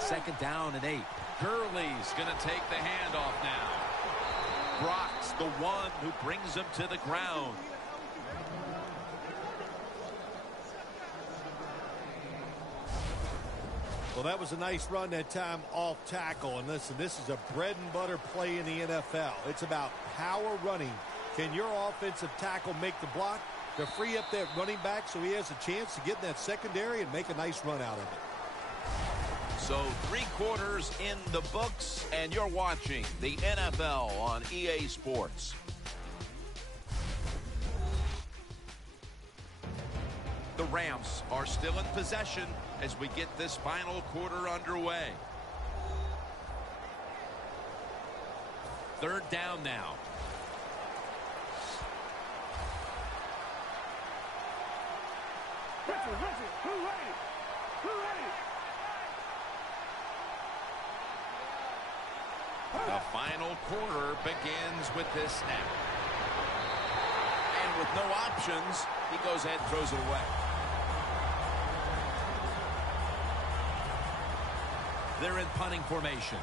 Second down and 8. Gurley's going to take the handoff now. Brock's the one who brings him to the ground. Well, that was a nice run that time off tackle. And listen, this is a bread and butter play in the NFL. It's about power running. Can your offensive tackle make the block to free up that running back so he has a chance to get in that secondary and make a nice run out of it? So 3 quarters in the books, and you're watching the NFL on EA Sports. The Rams are still in possession as we get this final quarter underway. 3rd down now. The final quarter begins with this snap. And with no options, he goes ahead and throws it away. They're in punting formation.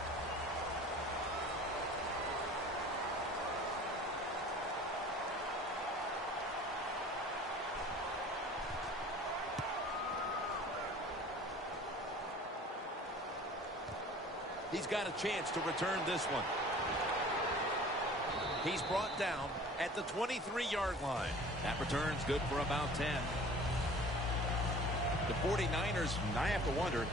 He's got a chance to return this one. He's brought down at the 23-yard line. That return's good for about 10. The 49ers, and I have to wonder,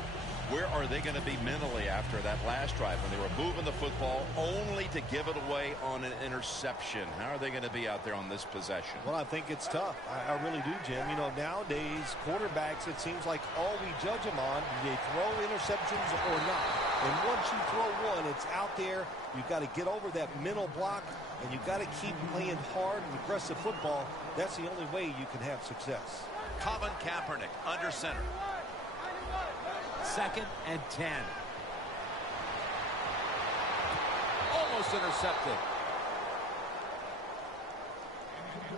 where are they going to be mentally after that last drive when they were moving the football only to give it away on an interception? How are they going to be out there on this possession? Well, I think it's tough. I really do, Jim. You know, nowadays, quarterbacks, it seems like all we judge them on, do they throw interceptions or not? And once you throw one, it's out there. You've got to get over that mental block, and you've got to keep playing hard and aggressive football. That's the only way you can have success. Colin Kaepernick under center. 2nd and 10. Almost intercepted.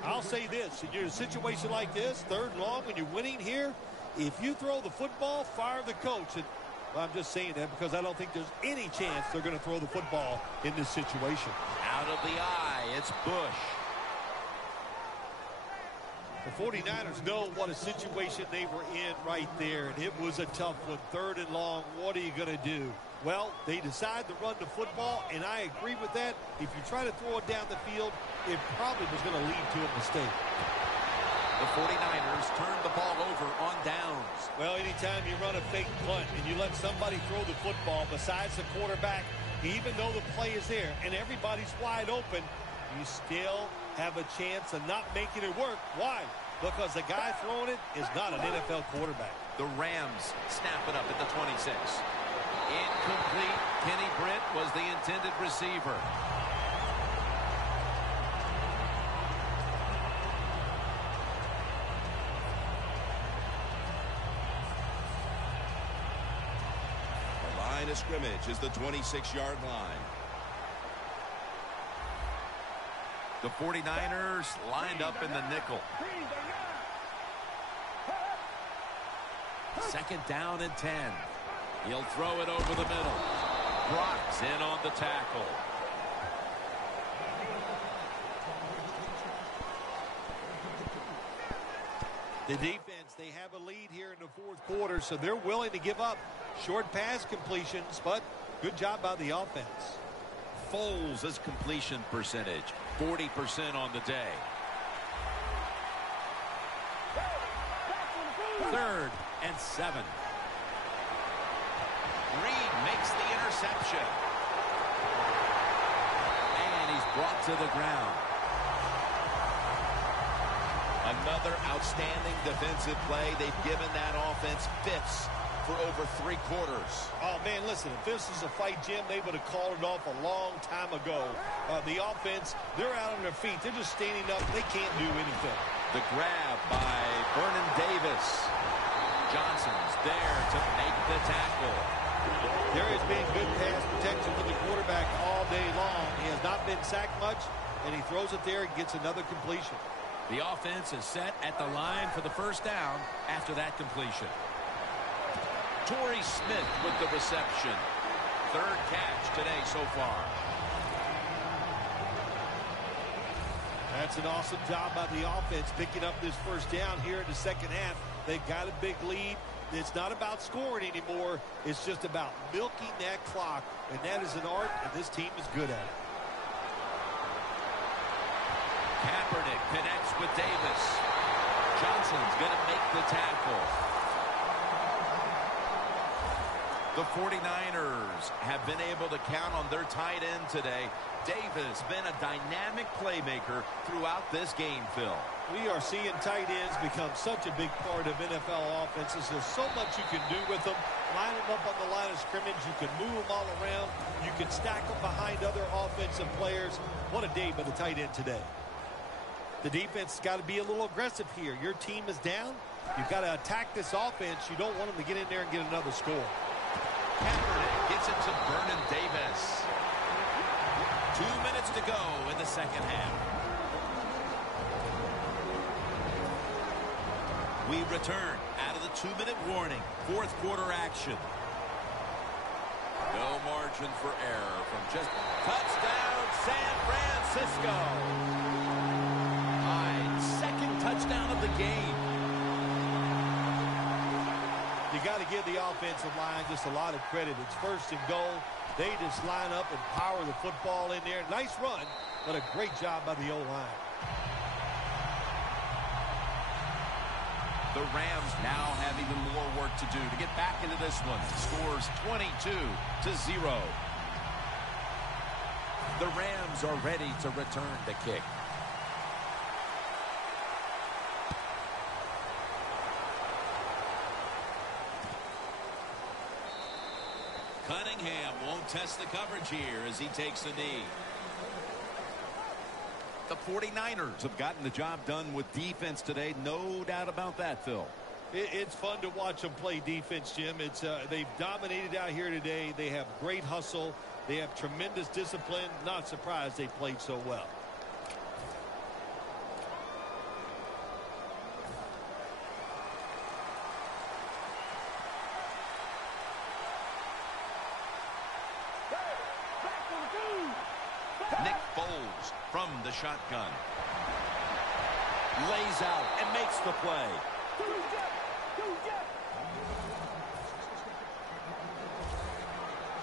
I'll say this. In your situation like this, 3rd and long, when you're winning here, if you throw the football, fire the coach. And I'm just saying that because I don't think there's any chance they're going to throw the football in this situation. Out of the eye, it's Bush. The 49ers know what a situation they were in right there, and it was a tough one. 3rd and long, what are you going to do? Well, they decide to run the football, and I agree with that. If you try to throw it down the field, it probably was going to lead to a mistake. The 49ers turn the ball over on downs. Well, anytime you run a fake punt and you let somebody throw the football besides the quarterback, even though the play is there and everybody's wide open, you still have a chance of not making it work. Why? Because the guy throwing it is not an NFL quarterback. The Rams snap it up at the 26. Incomplete. Kenny Britt was the intended receiver. The line of scrimmage is the 26-yard line. The 49ers lined up in the nickel. 2nd down and 10. He'll throw it over the middle. Brock's in on the tackle. The defense, they have a lead here in the 4th quarter, so they're willing to give up short pass completions, but good job by the offense. Foles' completion percentage, 40% on the day. 3rd and 7. Reed makes the interception. And he's brought to the ground. Another outstanding defensive play. They've given that offense fits for over 3 quarters. Oh, man, listen, if this is a fight, Jim, they would have called it off a long time ago. The offense, they're out on their feet. They're just standing up. They can't do anything. The grab by Vernon Davis. Johnson's there to make the tackle. There has been good pass protection for the quarterback all day long. He has not been sacked much, and he throws it there and gets another completion. The offense is set at the line for the 1st down after that completion. Torrey Smith with the reception. Third catch today so far. That's an awesome job by the offense picking up this first down here in the second half. They've got a big lead. It's not about scoring anymore. It's just about milking that clock. And that is an art, and this team is good at it. Kaepernick connects with Davis. Johnson's going to make the tackle. The 49ers have been able to count on their tight end today. Davis been a dynamic playmaker throughout this game, Phil. We are seeing tight ends become such a big part of NFL offenses. There's so much you can do with them. Line them up on the line of scrimmage. You can move them all around. You can stack them behind other offensive players. What a day by the tight end today. The defense has got to be a little aggressive here. Your team is down. You've got to attack this offense. You don't want them to get in there and get another score. Kaepernick gets it to Vernon Davis. 2 minutes to go in the second half. We return out of the 2-minute warning. Fourth quarter action. No margin for error from just touchdown San Francisco. Second touchdown of the game. You got to give the offensive line just a lot of credit. It's first and goal. They just line up and power the football in there. Nice run, but a great job by the O-line. The Rams now have even more work to do to get back into this one. Scores 22-0. The Rams are ready to return the kick. Cunningham won't test the coverage here as he takes a knee. The 49ers have gotten the job done with defense today. No doubt about that, Phil. It's fun to watch them play defense, Jim. They've dominated out here today. They have great hustle. They have tremendous discipline. Not surprised they played so well. Nick Foles from the shotgun. Lays out and makes the play.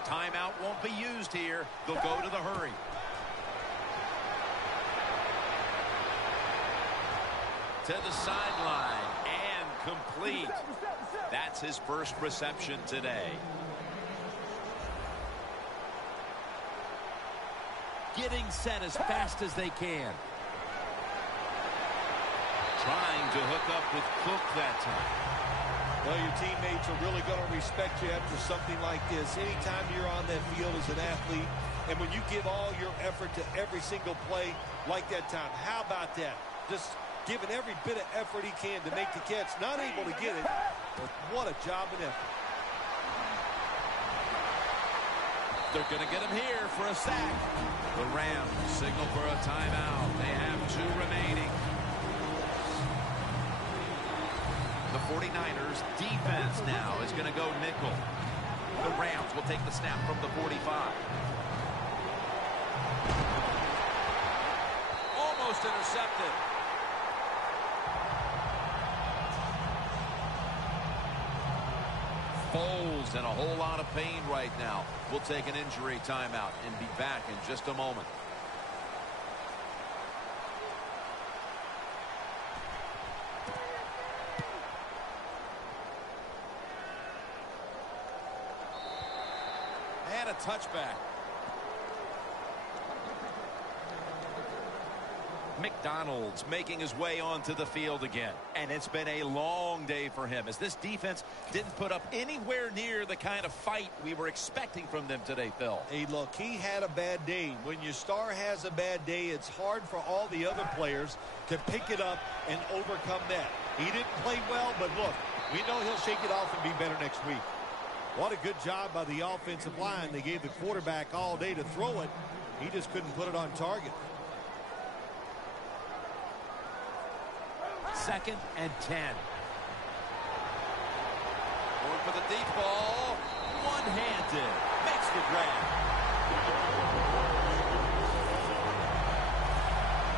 Timeout won't be used here. They'll go to the hurry. To the sideline and complete. That's his first reception today. Getting set as fast as they can. Trying to hook up with Cook that time. Well, your teammates are really going to respect you after something like this. Anytime you're on that field as an athlete, and when you give all your effort to every single play like that time, how about that? Just giving every bit of effort he can to make the catch. Not able to get it, but what a job and effort. They're going to get him here for a sack. The Rams signal for a timeout. They have 2 remaining. The 49ers defense now is going to go nickel. The Rams will take the snap from the 45. Almost intercepted. Foles in a whole lot of pain right now. We'll take an injury timeout and be back in just a moment. And a touchback. McDonald's making his way onto the field again. And it's been a long day for him as this defense didn't put up anywhere near the kind of fight we were expecting from them today, Phil. Hey, look, he had a bad day. When your star has a bad day, it's hard for all the other players to pick it up and overcome that. He didn't play well, but look, we know he'll shake it off and be better next week. What a good job by the offensive line. They gave the quarterback all day to throw it. He just couldn't put it on target. 2nd and 10. for the deep ball. One-handed. Makes the grab.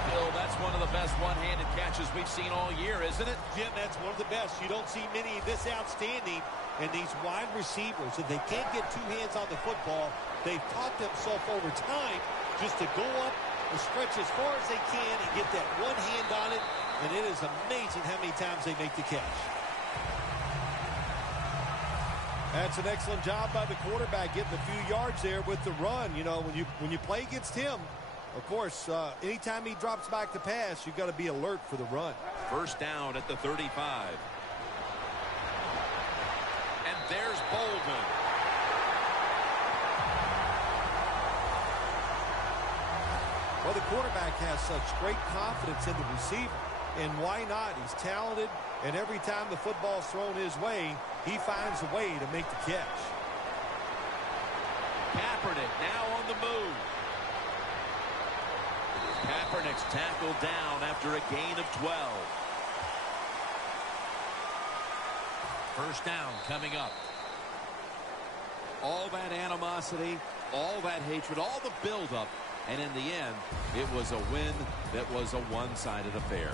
Bill, that's one of the best one-handed catches we've seen all year, isn't it? Jim, that's one of the best. You don't see many this outstanding. And these wide receivers, if they can't get two hands on the football, they've taught themselves over time just to go up and stretch as far as they can and get that one hand on it. And it is amazing how many times they make the catch. That's an excellent job by the quarterback, getting a few yards there with the run. You know, when you play against him, of course, anytime he drops back to pass, you've got to be alert for the run. First down at the 35. And there's Bolden. Well, the quarterback has such great confidence in the receiver. And why not? He's talented, and every time the football's thrown his way, he finds a way to make the catch. Kaepernick now on the move. Kaepernick's tackled down after a gain of 12. First down coming up. All that animosity, all that hatred, all the buildup, and in the end, it was a win that was a one-sided affair.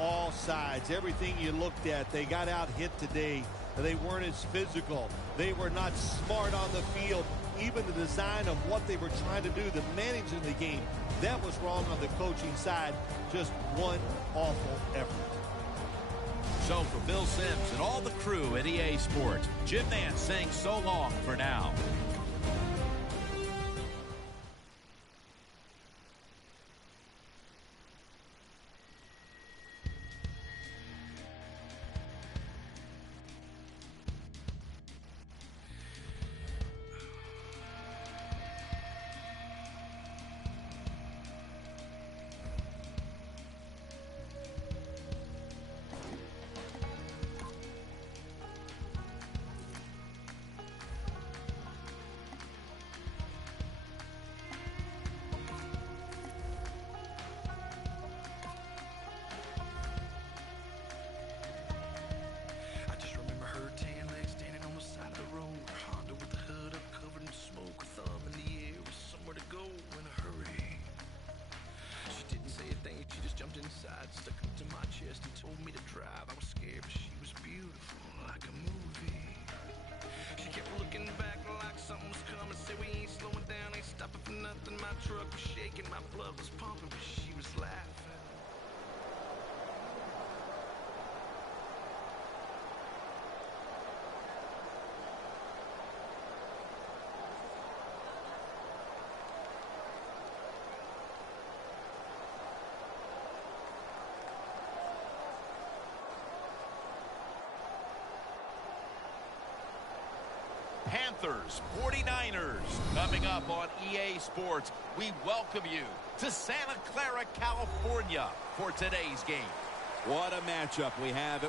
All sides, everything you looked at, they got out hit today. They weren't as physical. They were not smart on the field. Even the design of what they were trying to do, the managing the game, that was wrong on the coaching side. Just one awful effort. So for Bill Sims and all the crew at EA Sports, Jim Nantz saying so long for now. Panthers, 49ers, coming up on EA Sports. We welcome you to Santa Clara, California for today's game. What a matchup we have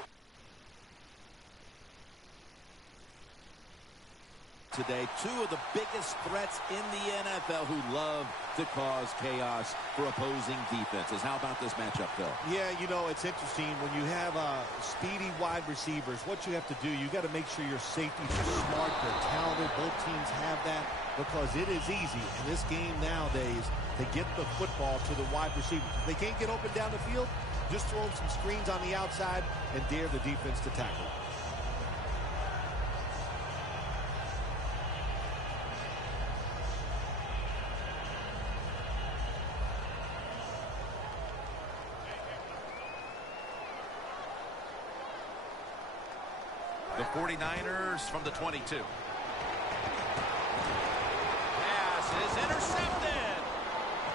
today. Two of the biggest threats in the NFL who love to cause chaos for opposing defenses. How about this matchup, Phil? Yeah, you know, it's interesting. When you have speedy wide receivers, what you have to do, you got to make sure your safeties are smart, they're talented. Both teams have that because it is easy in this game nowadays to get the football to the wide receivers. If they can't get open down the field, just throw them some screens on the outside and dare the defense to tackle. The 49ers from the 22. Pass is intercepted.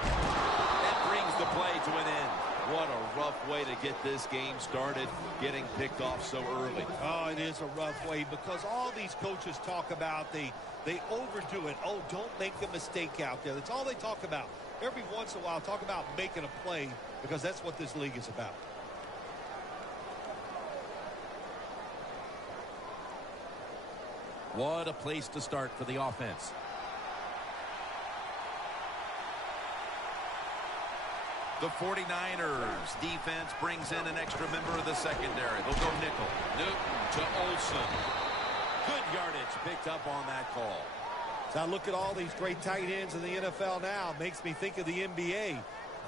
That brings the play to an end. What a rough way to get this game started, getting picked off so early. Oh, it is a rough way because all these coaches talk about, they overdo it. Oh, don't make a mistake out there. That's all they talk about. Every once in a while, talk about making a play because that's what this league is about. What a place to start for the offense. The 49ers defense brings in an extra member of the secondary. They'll go nickel. Newton to Olsen. Good yardage picked up on that call. So I look at all these great tight ends in the NFL now. It makes me think of the NBA.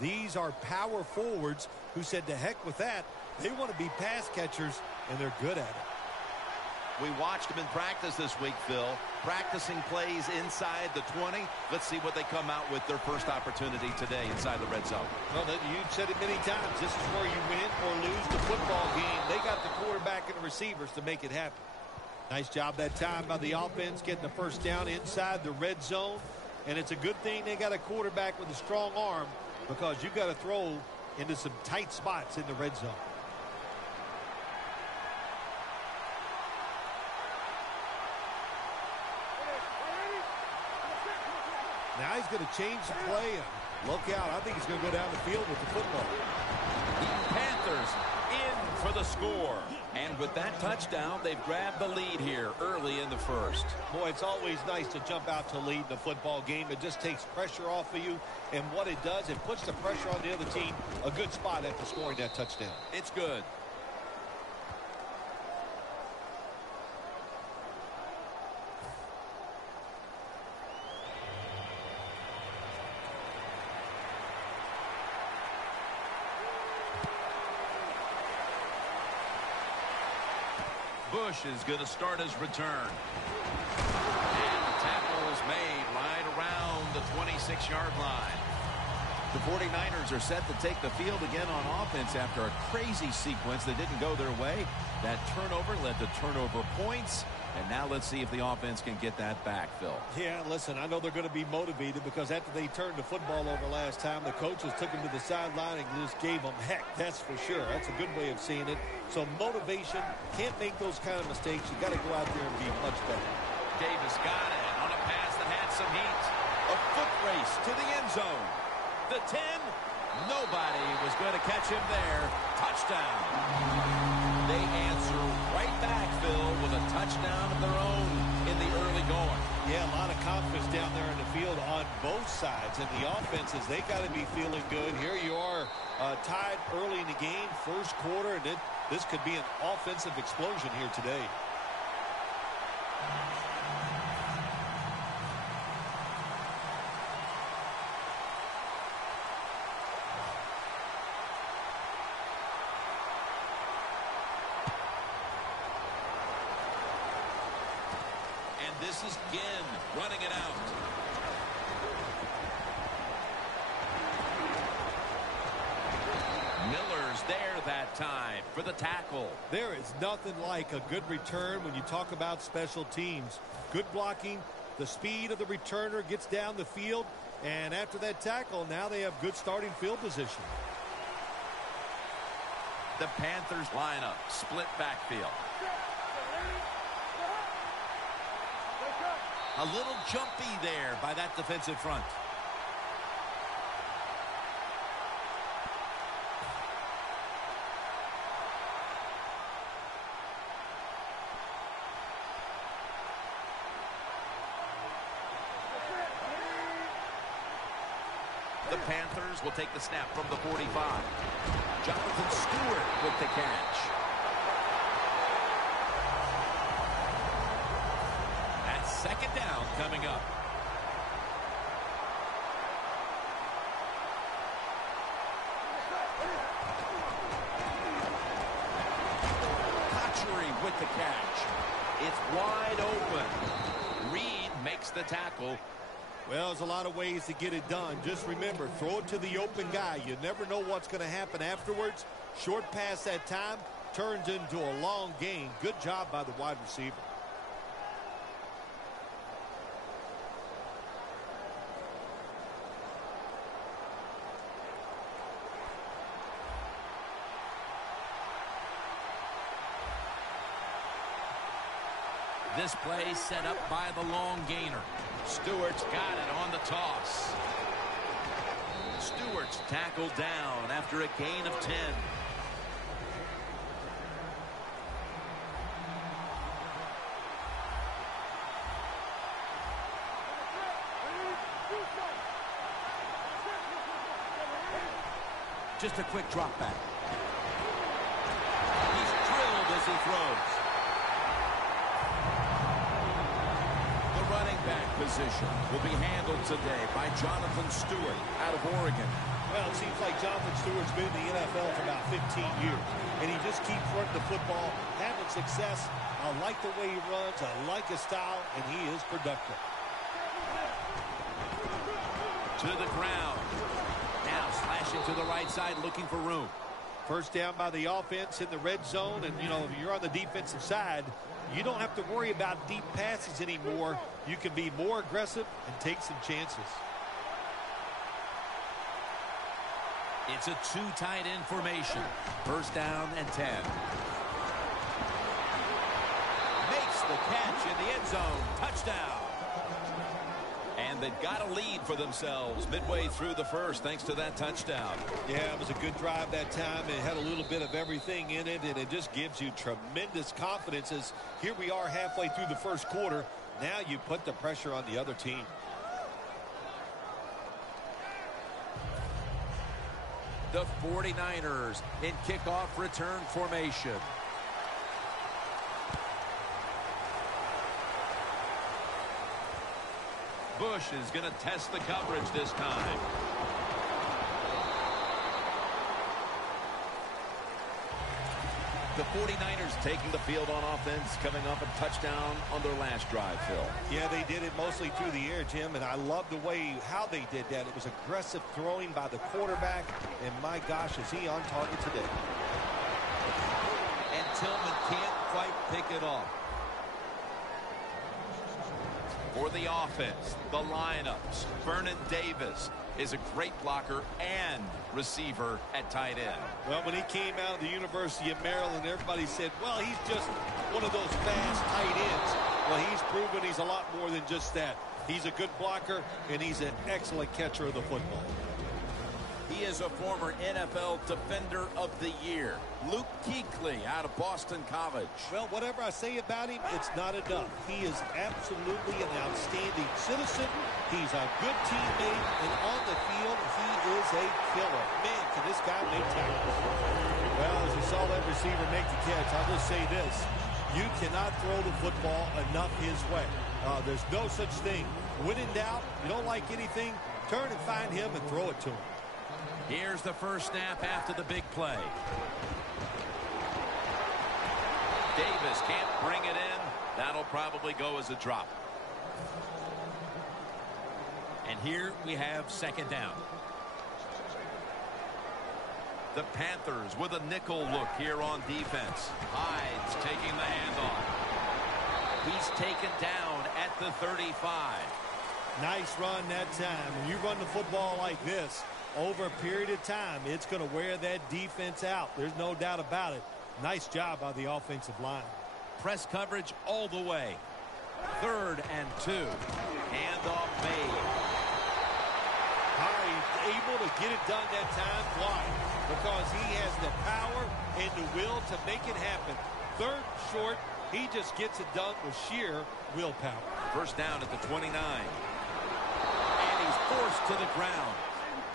These are power forwards who said to heck with that. They want to be pass catchers, and they're good at it. We watched them in practice this week, Phil. Practicing plays inside the 20. Let's see what they come out with their first opportunity today inside the red zone. Well, you said it many times. This is where you win or lose the football game. They got the quarterback and the receivers to make it happen. Nice job that time by the offense getting the first down inside the red zone. And it's a good thing they got a quarterback with a strong arm because you got to throw into some tight spots in the red zone. Now he's going to change the play and look out. I think he's going to go down the field with the football. The Panthers in for the score. And with that touchdown, they've grabbed the lead here early in the first. Boy, it's always nice to jump out to lead the football game. It just takes pressure off of you. And what it does, it puts the pressure on the other team. A good spot after scoring that touchdown. It's good. Bush is going to start his return. And the tackle is made right around the 26-yard line. The 49ers are set to take the field again on offense after a crazy sequence that didn't go their way. That turnover led to turnover points. And now let's see if the offense can get that back, Phil. Yeah, listen, I know they're going to be motivated because after they turned the football over last time, the coaches took them to the sideline and just gave them heck. That's for sure. That's a good way of seeing it. So motivation, can't make those kind of mistakes. You got to go out there and be much better. Davis got it on a pass that had some heat. A foot race to the end zone. The 10, nobody was going to catch him there. Touchdown. They answer right back, Phil, with a touchdown of their own in the early going. Yeah, a lot of confidence down there in the field on both sides. And the offenses, they got to be feeling good. Here you are tied early in the game, first quarter, and this could be an offensive explosion here today. This is Ginn running it out. Miller's there that time for the tackle. There is nothing like a good return when you talk about special teams. Good blocking, the speed of the returner gets down the field, and after that tackle, now they have good starting field position. The Panthers line up, split backfield. A little jumpy there by that defensive front. The Panthers will take the snap from the 45. Jonathan Stewart with the catch. Second down coming up. Kotchery with the catch. It's wide open. Reed makes the tackle. Well, there's a lot of ways to get it done. Just remember, throw it to the open guy. You never know what's going to happen afterwards. Short pass that time turns into a long gain. Good job by the wide receiver. This play set up by the long gainer. Stewart's got it on the toss. Stewart's tackled down after a gain of 10. Just a quick drop back. He's drilled as he throws. The running back position will be handled today by Jonathan Stewart out of Oregon. Well, it seems like Jonathan Stewart's been in the NFL for about 15 years, and he just keeps running the football, having success. I like the way he runs. I like his style, and he is productive. To the ground. Now slashing to the right side, looking for room. First down by the offense in the red zone, and, you know, if you're on the defensive side, you don't have to worry about deep passes anymore. You can be more aggressive and take some chances. It's a two tight end formation. First down and 10. Makes the catch in the end zone. Touchdown. And they've got a lead for themselves midway through the first thanks to that touchdown. Yeah, it was a good drive that time. It had a little bit of everything in it, and it just gives you tremendous confidence as here we are halfway through the first quarter. Now you put the pressure on the other team. The 49ers in kickoff return formation. Bush is going to test the coverage this time. The 49ers taking the field on offense, coming up a touchdown on their last drive, Phil. Yeah, they did it mostly through the air, Jim, and I love the way how they did that. It was aggressive throwing by the quarterback, and my gosh, is he on target today. And Tillman can't quite pick it off. For the offense, the lineups. Vernon Davis is a great blocker and receiver at tight end. Well, when he came out of the University of Maryland, everybody said, well, he's just one of those fast tight ends. Well, he's proven he's a lot more than just that. He's a good blocker, and he's an excellent catcher of the football. He is a former NFL Defender of the Year. Luke Kuechly out of Boston College. Well, whatever I say about him, it's not enough. He is absolutely an outstanding citizen. He's a good teammate, and on the field, he is a killer. Man, can this guy make tackles. Well, as you saw that receiver make the catch, I'll just say this. You cannot throw the football enough his way. There's no such thing. When in doubt, you don't like anything, turn and find him and throw it to him. Here's the first snap after the big play. Davis can't bring it in. That'll probably go as a drop. And here we have second down. The Panthers with a nickel look here on defense. Hyde's taking the handoff. He's taken down at the 35. Nice run that time. When you run the football like this, over a period of time, it's going to wear that defense out. There's no doubt about it. Nice job by the offensive line. Press coverage all the way. 3rd and 2. Handoff made. Hyde able to get it done that time. Why? Because he has the power and the will to make it happen. 3rd short, he just gets it done with sheer willpower. First down at the 29. And he's forced to the ground.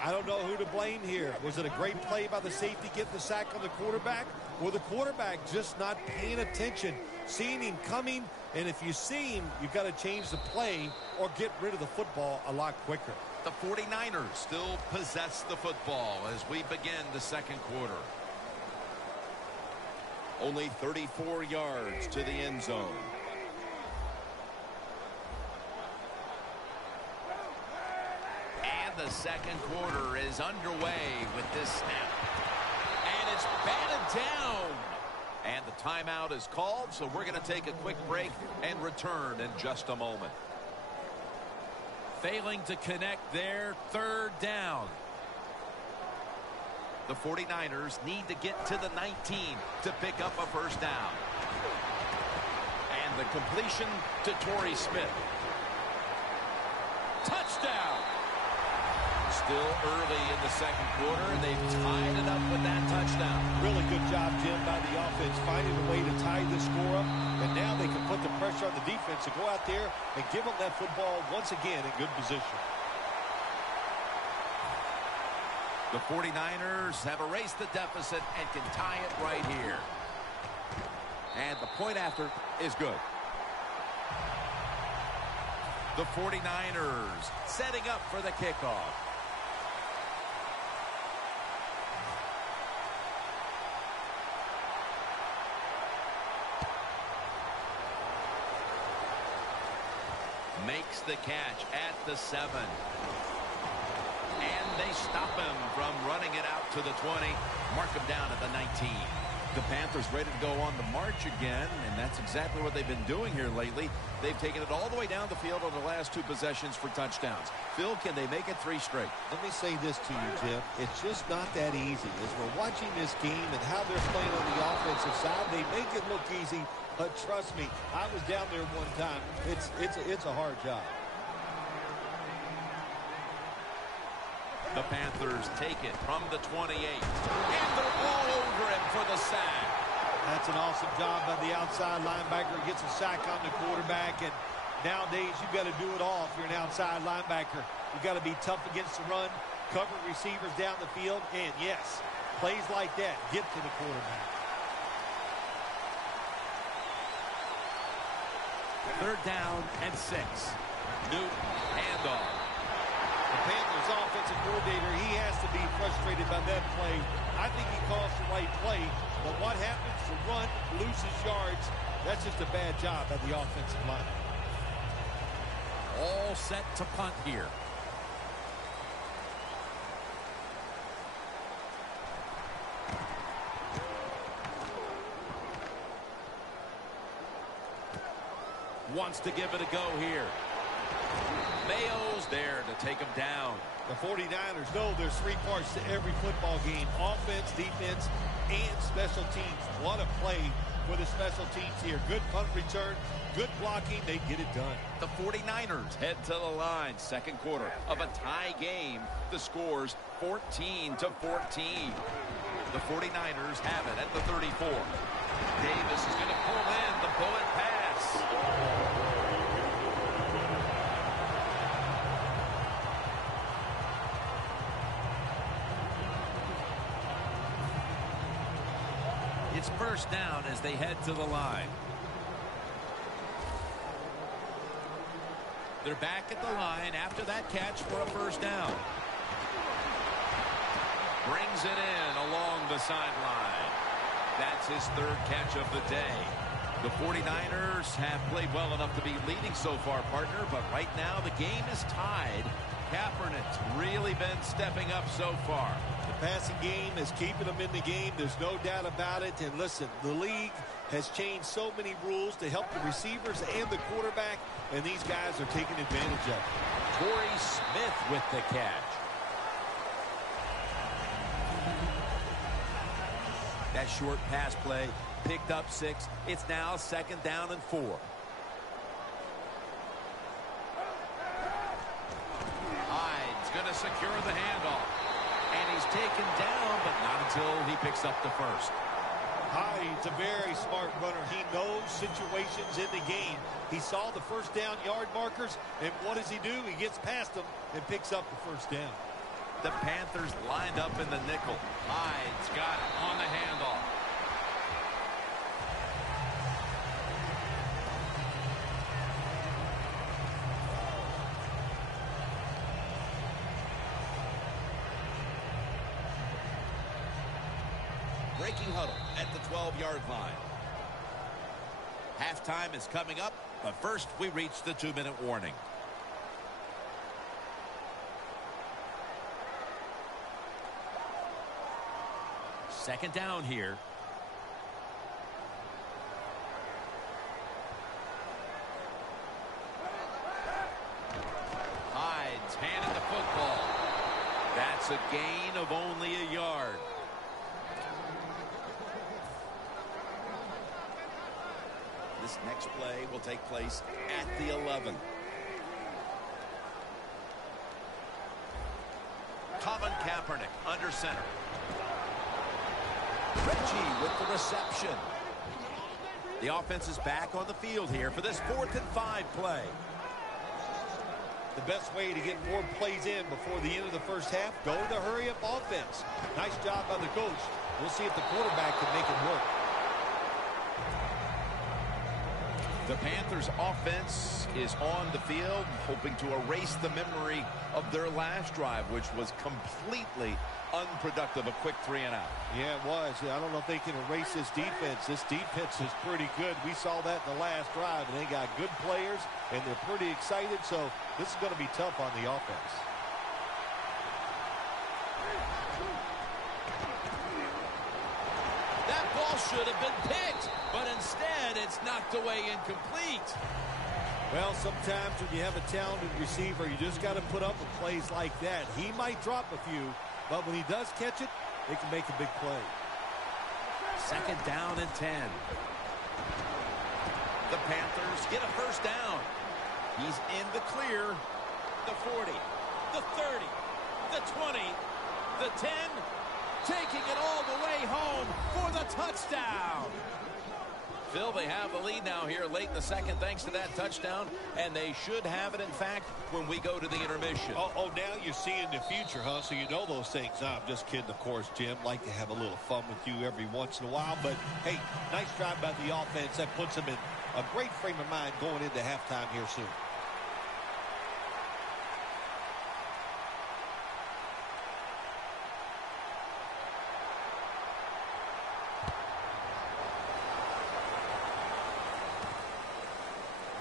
I don't know who to blame here. Was it a great play by the safety getting the sack on the quarterback? Or the quarterback just not paying attention, seeing him coming, and if you see him, you've got to change the play or get rid of the football a lot quicker. The 49ers still possess the football as we begin the second quarter. Only 34 yards to the end zone. The second quarter is underway with this snap. And it's batted down. And the timeout is called, so we're going to take a quick break and return in just a moment. Failing to connect there, 3rd down. The 49ers need to get to the 19 to pick up a first down. And the completion to Torrey Smith. Touchdown! Still early in the second quarter, and they've tied it up with that touchdown. Really good job, Jim, by the offense, finding a way to tie the score up, and now they can put the pressure on the defense to go out there and give them that football once again in good position. The 49ers have erased the deficit and can tie it right here. And the point after is good. The 49ers setting up for the kickoff. Makes the catch at the 7. And they stop him from running it out to the 20. Mark him down at the 19. The Panthers ready to go on the march again, and that's exactly what they've been doing here lately. They've taken it all the way down the field on the last 2 possessions for touchdowns. Phil, can they make it 3 straight? Let me say this to you, Jim. It's just not that easy. As we're watching this game and how they're playing on the offensive side, they make it look easy, but trust me, I was down there one time. It's a hard job. The Panthers take it from the 28. And they're all over him for the sack. That's an awesome job by the outside linebacker. Gets a sack on the quarterback. And nowadays, you've got to do it all if you're an outside linebacker. You've got to be tough against the run, cover receivers down the field. And, yes, plays like that get to the quarterback. 3rd down and 6. Newton, handoff. The Panthers offensive coordinator, he has to be frustrated by that play. I think he calls the right play, but what happens? The run loses yards. That's just a bad job by the offensive line. All set to punt here. Wants to give it a go here. Mayo's there to take him down. The 49ers know there's 3 parts to every football game: offense, defense, and special teams. What a play for the special teams here. Good punt return, good blocking. They get it done. The 49ers head to the line. 2nd quarter of a tie game. The score's 14-14. The 49ers have it at the 34. Davis is going to pull in the bullet pass. It's 1st down as they head to the line. They're back at the line after that catch for a 1st down. Brings it in along the sideline. That's his 3rd catch of the day. The 49ers have played well enough to be leading so far, partner, but right now the game is tied. Kaepernick's really been stepping up so far. The passing game is keeping them in the game. There's no doubt about it. And listen, the league has changed so many rules to help the receivers and the quarterback, and these guys are taking advantage of it. Torrey Smith with the catch. That short pass play picked up 6. It's now 2nd down and 4. Hyde's going to secure the handoff. And he's taken down, but not until he picks up the 1st. Hyde's a very smart runner. He knows situations in the game. He saw the 1st down yard markers, and what does he do? He gets past them and picks up the 1st down. The Panthers lined up in the nickel. Hyde's got it on the handoff. Breaking huddle at the 12-yard line. Halftime is coming up, but first we reach the 2-minute warning. Second down here. Hyde's handing the football. That's a gain of only a yard. This next play will take place at the 11. Colin Kaepernick under center. Reggie with the reception. The offense is back on the field here for this 4th and 5 play. the best way to get more plays in before the end of the first half, go to hurry-up offense. Nice job by the coach. We'll see if the quarterback can make it work. The Panthers offense is on the field, hoping to erase the memory of their last drive, which was completely unproductive, a quick 3-and-out. Yeah, it was. I don't know if they can erase this defense. This defense is pretty good. We saw that in the last drive, and they got good players, and they're pretty excited, so this is going to be tough on the offense. That ball should have been picked, but instead it's knocked away incomplete. Well, sometimes when you have a talented receiver, you just got to put up with plays like that. He might drop a few, but when he does catch it, they can make a big play. 2nd down and 10. The Panthers get a first down. He's in the clear. The 40, the 30, the 20, the 10, taking it all the way home for the touchdown. Phil, they have the lead now here late in the second thanks to that touchdown, and they should have it, in fact, when we go to the intermission. Oh, now you're seeing the future, huh? So you know those things. No, I'm just kidding, of course, Jim. Like to have a little fun with you every once in a while. But, hey, nice drive by the offense. That puts them in a great frame of mind going into halftime here soon.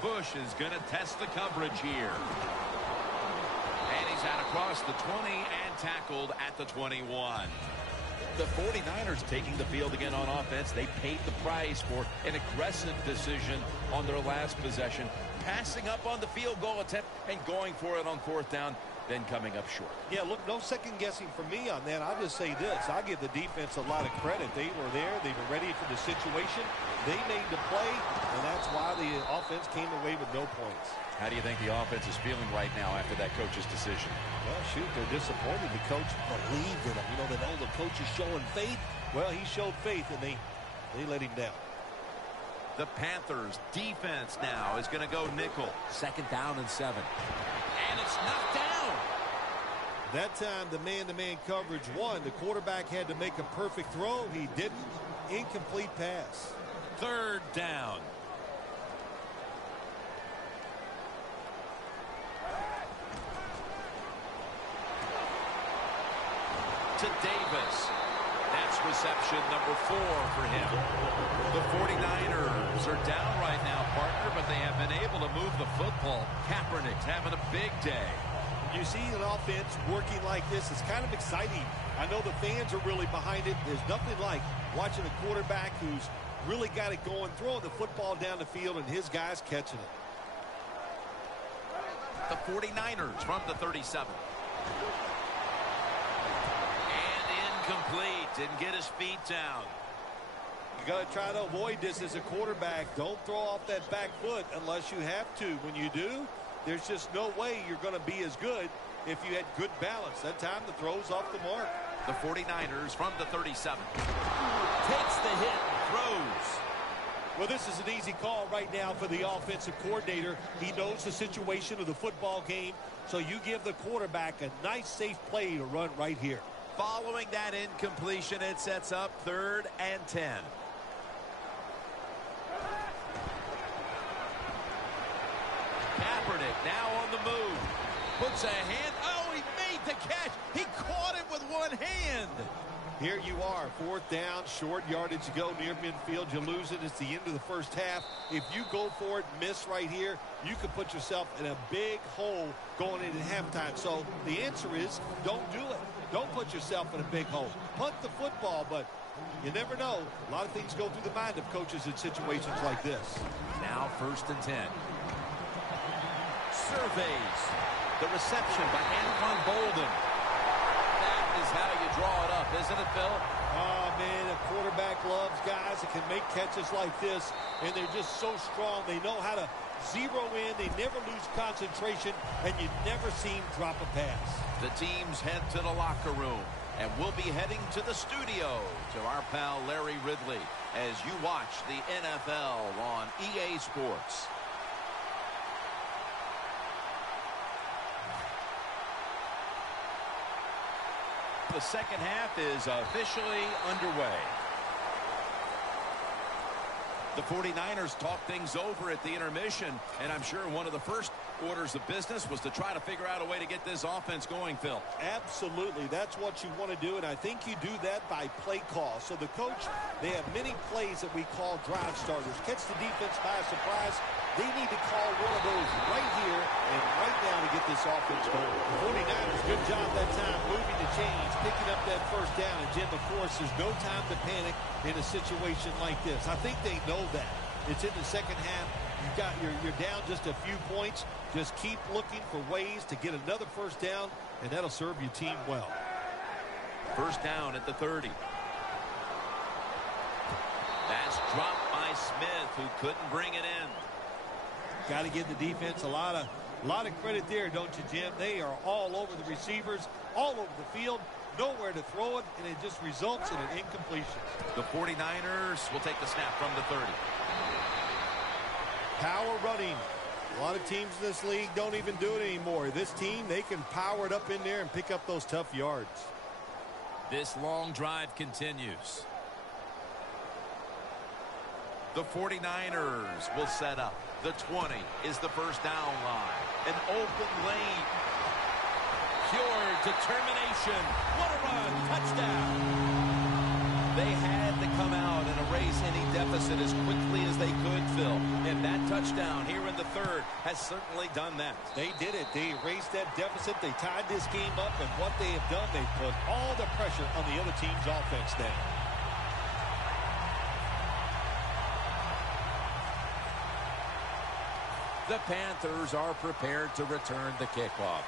Bush is going to test the coverage here. And he's out across the 20 and tackled at the 21. The 49ers taking the field again on offense. They paid the price for an aggressive decision on their last possession, passing up on the field goal attempt and going for it on 4th down, then coming up short. Yeah, look, no second guessing for me on that. I'll just say this. I'll give the defense a lot of credit. They were there. They were ready for the situation. They made the play, and that's why the offense came away with no points. How do you think the offense is feeling right now after that coach's decision? Well, shoot, they're disappointed. The coach believed in him. You know, that the coach is showing faith. Well, he showed faith, and they let him down. The Panthers defense now is going to go nickel. 2nd down and 7. And it's knocked down. That time, the man-to-man coverage won. The quarterback had to make a perfect throw. He didn't. Incomplete pass. 3rd down. To Davis. That's reception number 4 for him. The 49ers are down right now, partner, but they have been able to move the football. Kaepernick's having a big day. You see an offense working like this. It's kind of exciting. I know the fans are really behind it. There's nothing like watching a quarterback who's really got it going, throwing the football down the field, and his guys catching it. The 49ers from the 37. Complete. Didn't get his feet down. You got to try to avoid this as a quarterback. Don't throw off that back foot unless you have to. When you do, there's just no way you're going to be as good if you had good balance. That time the throw's off the mark. The 49ers from the 37. Takes the hit. Throws. Well, this is an easy call right now for the offensive coordinator. He knows the situation of the football game, so you give the quarterback a nice, safe play to run right here. Following that incompletion, it sets up 3rd and 10. Kaepernick now on the move. Puts a hand. Oh, he made the catch. He caught it with one hand. Here you are, 4th down, short yardage to go near midfield. You lose it. It's the end of the first half. If you go for it, miss right here, you could put yourself in a big hole going into halftime. So the answer is don't do it. Don't put yourself in a big hole. Punt the football, but you never know. A lot of things go through the mind of coaches in situations like this. Now 1st and 10. Surveys the reception by Anquan Bolden. That is how you draw it up, isn't it, Phil? Oh, man, a quarterback loves guys that can make catches like this, and they're just so strong. They know how to zero in. They never lose concentration, and you never see him drop a pass. The teams head to the locker room, and we'll be heading to the studio to our pal Larry Ridley as you watch the NFL on EA Sports. the second half is officially underway. The 49ers talk things over at the intermission, and I'm sure one of the first orders of business was to try to figure out a way to get this offense going, Phil. Absolutely. That's what you want to do, and I think you do that by play call. So the coach, they have many plays that we call drive starters. Catch the defense by surprise. They need to call one of those right here and right now to get this offense going. The 49ers, good job that time moving the chains, picking up that first down. And, Jim, of course, there's no time to panic in a situation like this. I think they know that. It's in the second half. You're down just a few points. Just keep looking for ways to get another first down, and that'll serve your team well. First down at the 30. That's dropped by Smith, who couldn't bring it in. Got to give the defense a lot of credit there, don't you, Jim? They are all over the receivers, all over the field, nowhere to throw it, and it just results in an incompletion. The 49ers will take the snap from the 30. Power running. A lot of teams in this league don't even do it anymore. This team, they can power it up in there and pick up those tough yards. This long drive continues. The 49ers will set up. The 20 is the first down line. An open lane. Pure determination. What a run. Touchdown. They had to come out and erase any deficit as quickly as they could, Phil. And that touchdown here in the third has certainly done that. They did it. They erased that deficit. They tied this game up. And what they have done, they put all the pressure on the other team's offense now. The Panthers are prepared to return the kickoff.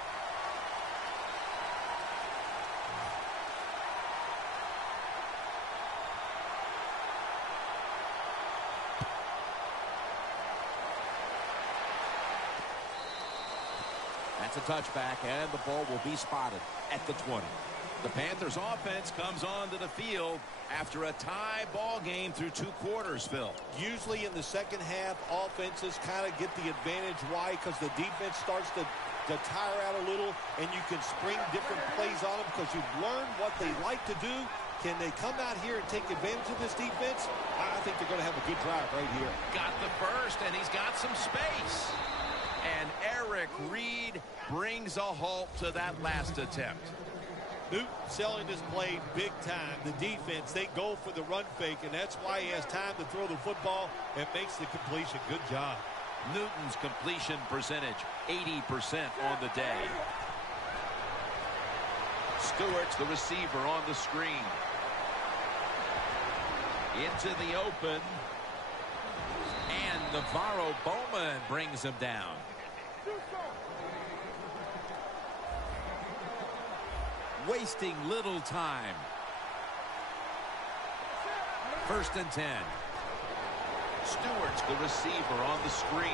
That's a touchback, and the ball will be spotted at the 20. The Panthers offense comes onto the field after a tie ball game through 2 quarters, Phil. Usually in the second half, offenses kind of get the advantage. Why? Because the defense starts to tire out a little, and you can spring different plays on them because you've learned what they like to do. Can they come out here and take advantage of this defense? I think they're going to have a good drive right here. Got the first, and he's got some space. And Eric Reed brings a halt to that last attempt. Newton selling this play big time. The defense, they go for the run fake, and that's why he has time to throw the football and makes the completion. Good job. Newton's completion percentage, 80% on the day. Stewart's the receiver on the screen. Into the open. And Navarro Bowman brings him down. Wasting little time. First and 10. Stewart's the receiver on the screen.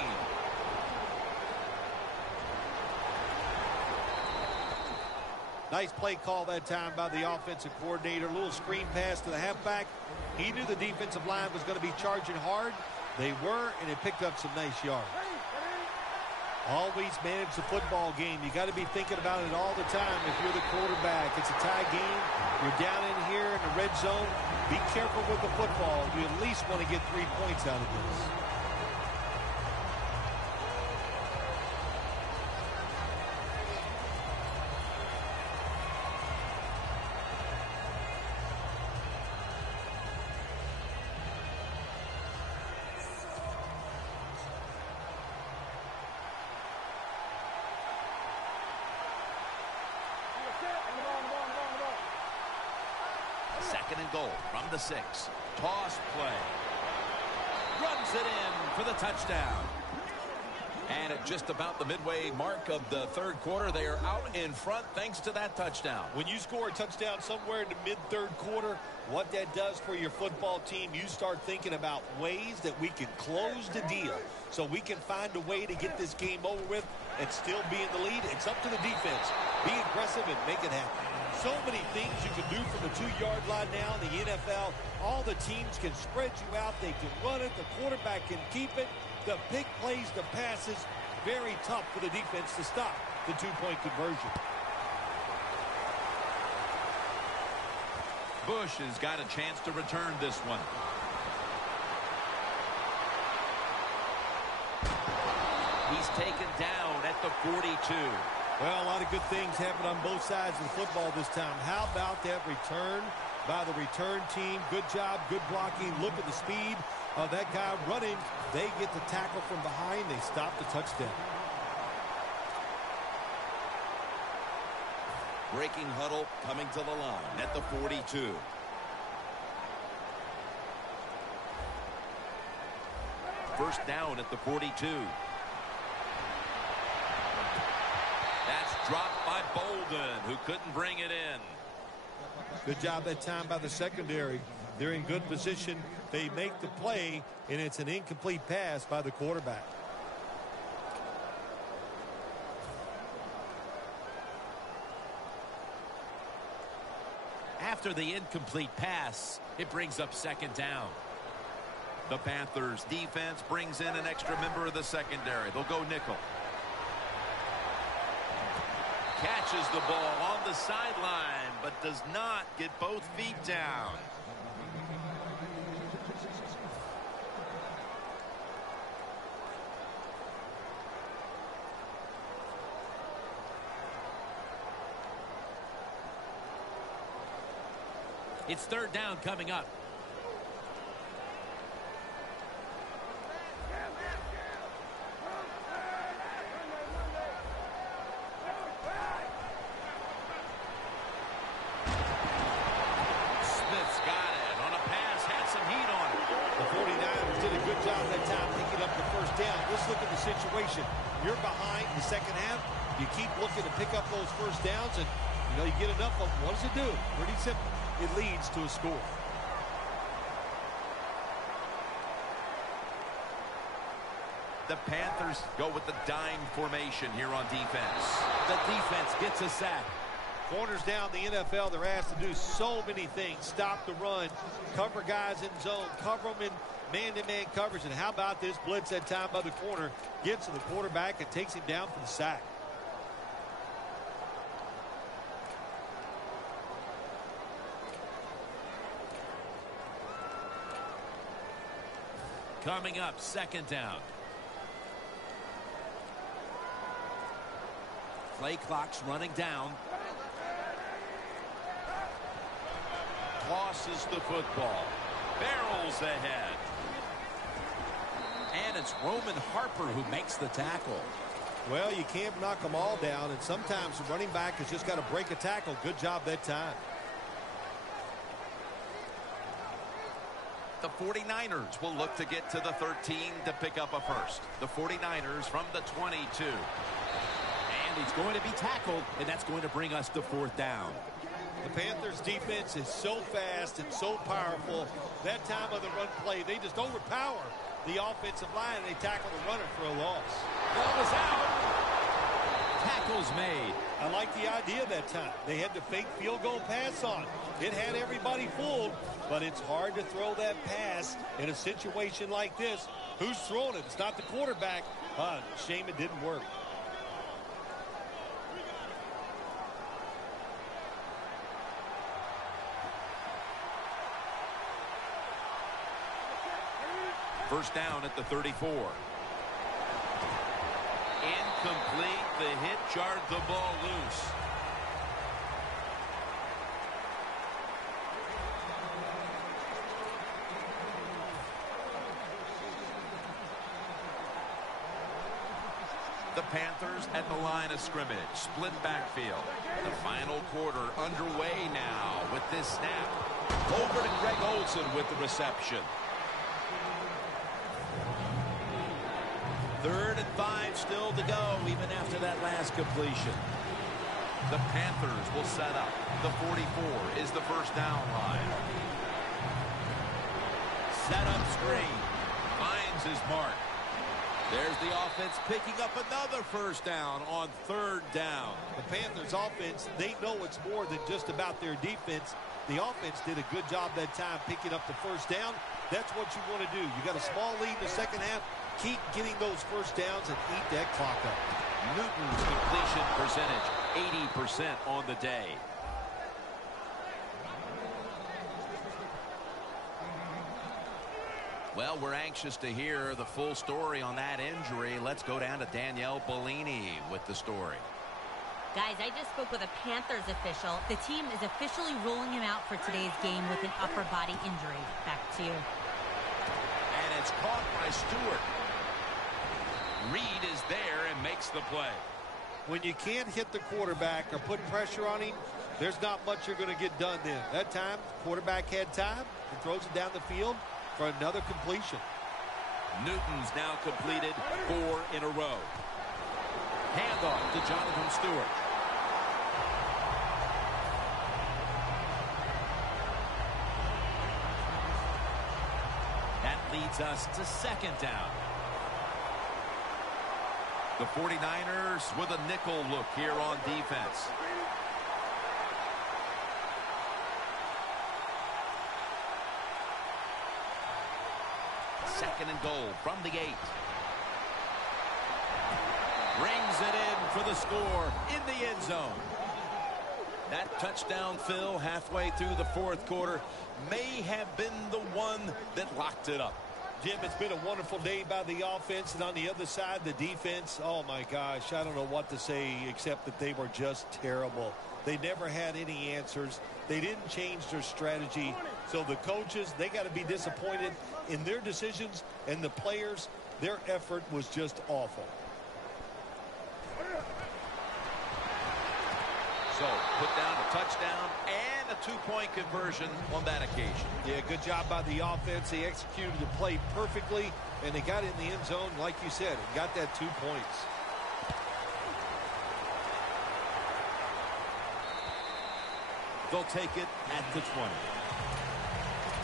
Nice play call that time by the offensive coordinator. A little screen pass to the halfback. He knew the defensive line was going to be charging hard. They were, and it picked up some nice yards. Always manage the football game. You got to be thinking about it all the time if you're the quarterback. It's a tie game. You're down in here in the red zone. Be careful with the football. You at least want to get 3 points out of this. Second and goal from the 6. Toss play. Runs it in for the touchdown. And at just about the midway mark of the third quarter, they are out in front thanks to that touchdown. When you score a touchdown somewhere in the mid-third quarter, what that does for your football team, you start thinking about ways that we can close the deal so we can find a way to get this game over with and still be in the lead. It's up to the defense. Be aggressive and make it happen. So many things you can do from the 2-yard line now in the NFL. All the teams can spread you out. They can run it. The quarterback can keep it. The big plays, the passes, very tough for the defense to stop the 2-point conversion. Bush has got a chance to return this one. He's taken down at the 42. Well, a lot of good things happen on both sides of the football this time. How about that return by the return team? Good job, good blocking. Look at the speed of that guy running. They get the tackle from behind. They stop the touchdown. Breaking huddle coming to the line at the 42. First down at the 42. That's dropped by Bolden, who couldn't bring it in. Good job that time by the secondary. They're in good position. They make the play, and it's an incomplete pass by the quarterback. After the incomplete pass, it brings up second down. The Panthers defense brings in an extra member of the secondary. They'll go nickel. Catches the ball on the sideline, but does not get both feet down. It's third down coming up. Smith's got it on a pass, had some heat on it. The 49ers did a good job that time picking up the first down. Let's look at the situation. You're behind in the second half. You keep looking to pick up those first downs, and you get enough of them. What does it do? Pretty simple. It leads to a score. The Panthers go with the dime formation here on defense. The defense gets a sack. Corners down the NFL, they're asked to do so many things. Stop the run, cover guys in zone, cover them in man-to-man coverage. And how about this blitz that time by the corner? Gets to the quarterback and takes him down for the sack. Coming up, second down. Play clock's running down. Tosses the football. Barrels ahead. And it's Roman Harper who makes the tackle. Well, you can't knock them all down, and sometimes the running back has just got to break a tackle. Good job that time. The 49ers will look to get to the 13 to pick up a first. The 49ers from the 22. And he's going to be tackled, and that's going to bring us to fourth down. The Panthers defense is so fast and so powerful. That time of the run play, they just overpower the offensive line, and they tackle the runner for a loss. Ball is out. Tackle's made. I like the idea that time. They had the fake field goal pass on. It had everybody fooled, but it's hard to throw that pass in a situation like this. Who's throwing it? It's not the quarterback. Shame it didn't work. First down at the 34. Incomplete. The hit jarred the ball loose. The Panthers at the line of scrimmage. Split backfield. The final quarter underway now with this snap. Over to Greg Olsen with the reception. 3rd and 5 still to go, even after that last completion. The Panthers will set up. The 44 is the first down line. Set up screen. Finds his mark. There's the offense picking up another first down on 3rd down. The Panthers offense, they know it's more than just about their defense. The offense did a good job that time picking up the first down. That's what you want to do. You got a small lead in the second half. Keep getting those first downs and eat that clock up. Newton's completion percentage, 80% on the day. Well, we're anxious to hear the full story on that injury. Let's go down to Danielle Bellini with the story. Guys, I just spoke with a Panthers official. The team is officially ruling him out for today's game with an upper body injury. Back to you. And it's caught by Stewart. Reed is there and makes the play. When you can't hit the quarterback or put pressure on him, there's not much you're going to get done then. That time, quarterback had time and throws it down the field for another completion. Newton's now completed 4 in a row. Handoff to Jonathan Stewart. That leads us to second down. The 49ers with a nickel look here on defense. Second and goal from the 8. Brings it in for the score in the end zone. That touchdown, Phil, halfway through the fourth quarter may have been the one that locked it up. Jim, it's been a wonderful day by the offense, and on the other side, the defense, oh my gosh, I don't know what to say except that they were just terrible. They never had any answers. They didn't change their strategy. So the coaches, they got to be disappointed in their decisions, and the players, their effort was just awful. So put down a touchdown and a 2-point conversion on that occasion. Yeah, good job by the offense. They executed the play perfectly, and they got in the end zone, like you said, and got that 2 points. They'll take it at the 20.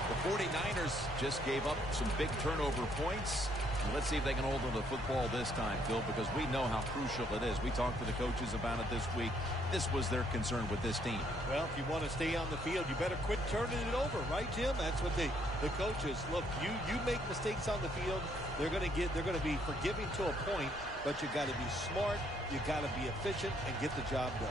The 49ers just gave up some big turnover points. And let's see if they can hold on to the football this time, Phil, because we know how crucial it is. We talked to the coaches about it this week. This was their concern with this team. Well, if you want to stay on the field, you better quit turning it over, right, Jim? That's what the coaches, look, you make mistakes on the field, they're going to be forgiving to a point, but you got to be smart, you got to be efficient and get the job done.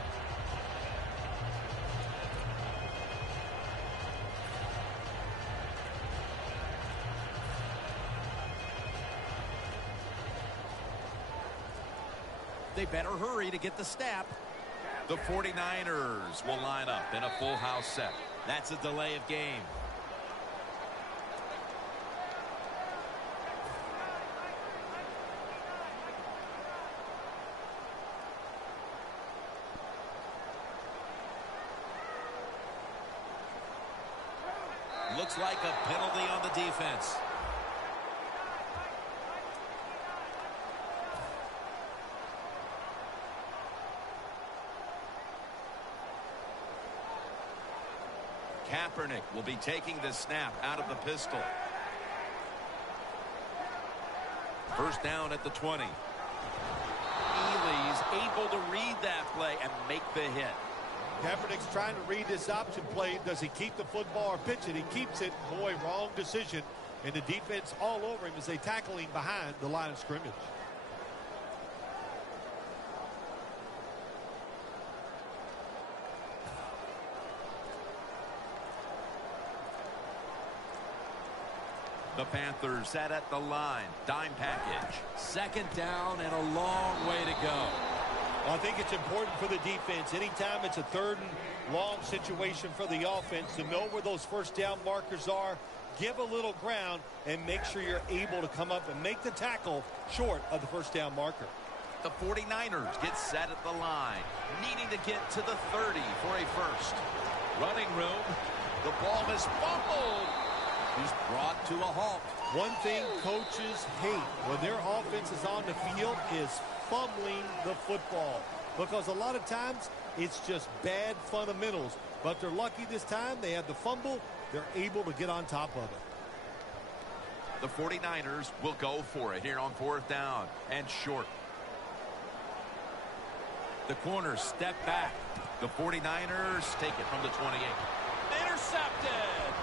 They better hurry to get the snap. The 49ers will line up in a full house set. That's a delay of game. Looks like a penalty on the defense. Kaepernick will be taking the snap out of the pistol. First down at the 20. Ely's able to read that play and make the hit. Kaepernick's trying to read this option play. Does he keep the football or pitch it? He keeps it. Boy, wrong decision. And the defense all over him as they tackle him behind the line of scrimmage. The Panthers set at the line. Dime package. Second down and a long way to go. Well, I think it's important for the defense. Anytime it's a third and long situation for the offense to know where those first down markers are, give a little ground, and make sure you're able to come up and make the tackle short of the first down marker. The 49ers get set at the line, needing to get to the 30 for a first. Running room. The ball is fumbled. He's brought to a halt. One thing coaches hate when their offense is on the field is fumbling the football, because a lot of times it's just bad fundamentals, but they're lucky this time. They have the fumble. They're able to get on top of it. The 49ers will go for it here on fourth down and short. The corners step back. The 49ers take it from the 28. Intercepted.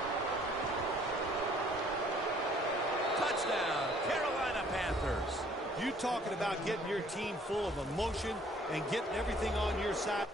Touchdown, Carolina Panthers. You talking about getting your team full of emotion and getting everything on your side.